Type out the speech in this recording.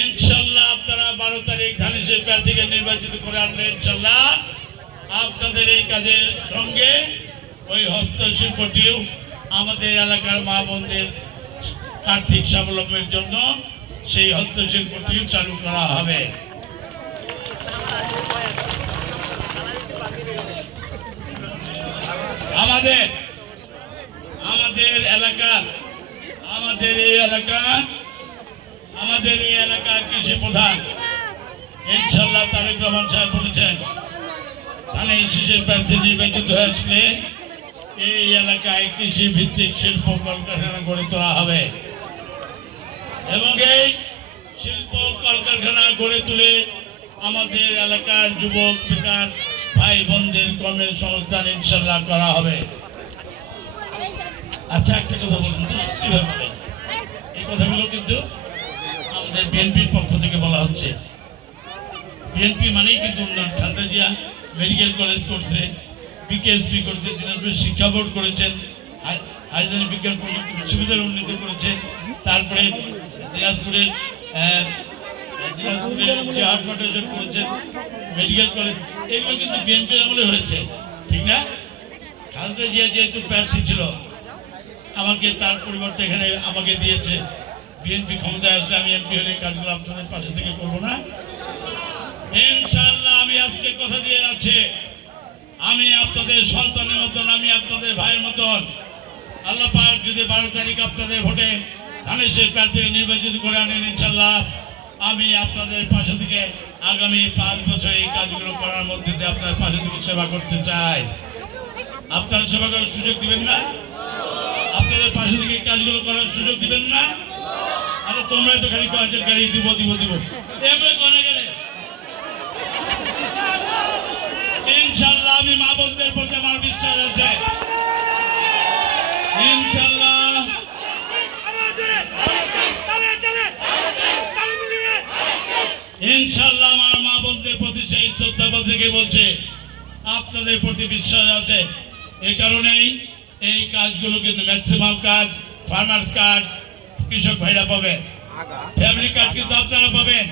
ইনশাআল্লাহ আপনারা 12 তারিখ ধানেশের প্রার্থীকে নির্বাচিত করে আনলে ইনশাআল্লাহ আপনাদের এই কাজের সঙ্গে ওই হস্তশিল্পটিও আমাদের এলাকার মা বোনদের আর্থিক স্বাবলম্বনের জন্য সেই হস্তশিল্পটিও চালু করা হবে। আমাদের এই এলাকার কৃষি প্রধান ইনশাআল্লাহ তারেক রহমান সাহেব বলেছেন ধানের শীষের প্রার্থী নির্বাচিত হয়েছিল এই এলাকায় কৃষি ভিত্তিক শিল্প কলকারখানা গড়ে তোলা হবে এবং এই শিল্প কলকারখানা গড়ে তুলে আমাদের এলাকার যুবক বেকার ভাই বোনদের কর্মের সংস্থান ইনশাআল্লাহ করা হবে। আচ্ছা, একটা কথা বলুন তো, সত্যি ভাবে এই কথাগুলো কিন্তু আমাদের বিএনপির পক্ষ থেকে বলা হচ্ছে। বিএনপি মানেই কিন্তু উন্নয়ন। খালেদা জিয়া মেডিকেল কলেজ করছে, বিকেএসপি করছে, দিনাজপুর শিক্ষা বোর্ড করেছেন, রাজধানী বিজ্ঞান প্রযুক্তি বিশ্ববিদ্যালয় উন্নীত করেছেন, তারপরে দিনাজপুরের জিহাদ ফাউন্ডেশন করেছেন, মেডিকেল কলেজ, এগুলো কিন্তু বিএনপির আমলে হয়েছে, ঠিক না? খালেদা জিয়া যেহেতু প্রার্থী ছিল, আমাকে তার পরিবর্তে এখানে আমাকে দিয়েছে। বিএনপি ক্ষমতায় আসলে আমি এমপি হলে কাজগুলো আপনাদের পাশে থেকে করবো না ইনশাআল্লাহ। আমি আজকে কথা দিয়ে যাচ্ছি, আমি আপনাদের সন্তানের মতন, আমি আপনাদের ভাইয়ের মতন। আল্লাহ পাক যদি 12 তারিখ আপনাদের ভোটে ধানেশের প্রার্থীকে নির্বাচিত করে আনেন ইনশাআল্লাহ, আমি আপনাদের পাশে থেকে আগামী 5 বছর এই কাজগুলো করার মধ্যে দিয়ে আপনার পাশে থেকে সেবা করতে চাই। আপনারা সেবা করার সুযোগ দিবেন না? আপনাদের পাশে থেকে এই কাজগুলো করার সুযোগ দিবেন না? আরে তোমরা তো খালি কয়েকজন গাড়ি দিব দিব দিব এমনি কোনে গেলে ইনশাআল্লাহ আমি মা বোনদের প্রতি আমার বিশ্বাস আছে। ইনশাআল্লাহ আমার মা বোনদের প্রতি সেই শ্রদ্ধা থেকে বলছে, আপনাদের প্রতি বিশ্বাস আছে। এই কারণেই এই কাজগুলো কিন্তু ম্যাক্সিমাম কাজ ফার্মার্স কার্ড কৃষক ভাইরা পাবে, ফ্যামিলি কার্ড কিন্তু আপনারা পাবেন।